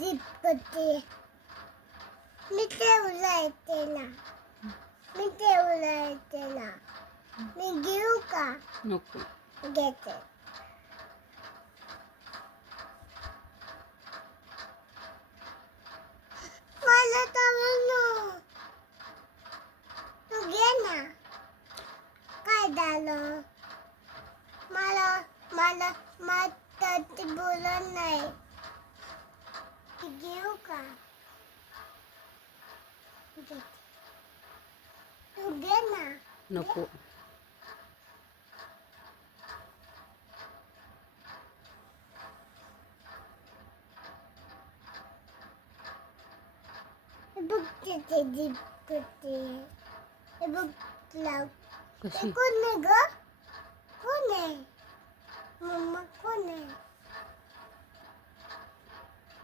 జిప్పుకి మిట్టే ఉలైతేనా మిట్టే ఉలైతేనా నీ గిరుక నొక్కు గెతే Mala, mala, mata, tibulan na eh. А гілка. Тугина. Naku. Kasi... Kune ga? kone, Mama, kone.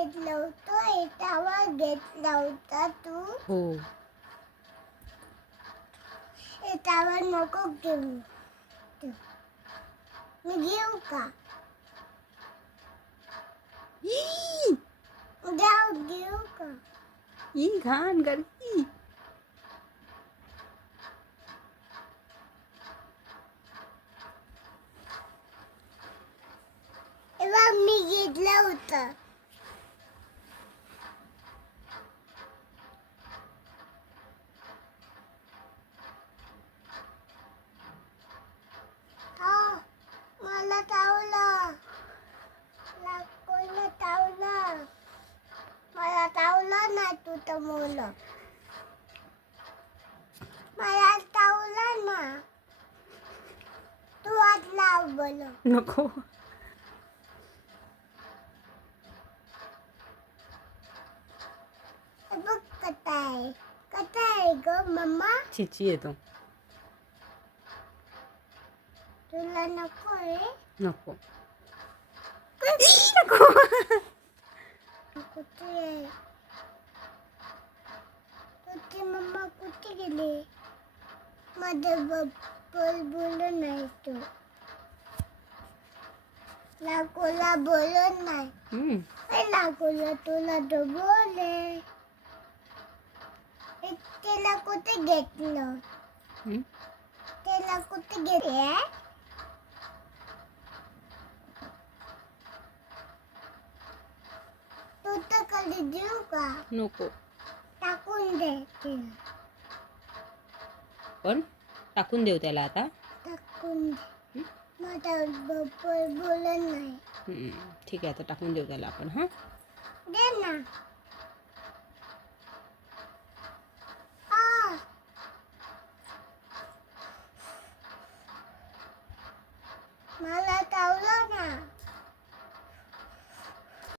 घेतलं होतं एटावर घेतला होता तू. हो. एटावर नको घेऊ. तू. मी घेऊ का? ई! जाऊ घेऊ का? ई घाण गर्दी तेव्हा मी घेतलं होतं. तू तर मुलं तावलं ना. तू आज लाव बोल नको. बघ कथा आहे कथा आहे ग मम्मा. चिची येतो तुला नको आहे नको. आहे? तुझी मम्मा कुठे गेली? माझं बब्बल बोलून नाही तू. लाकोला बोलत नाही. लाकोला तुला तो बोले त्याला कुठे घेतलं. त्याला कुठे घेतले? तू तर कधी देऊ का? नको. टाकून दे तिला पण टाकून देऊ त्याला आता. टाकून. ठीक आहे आता टाकून देऊ त्याला आपण हां. मला चावलं ना.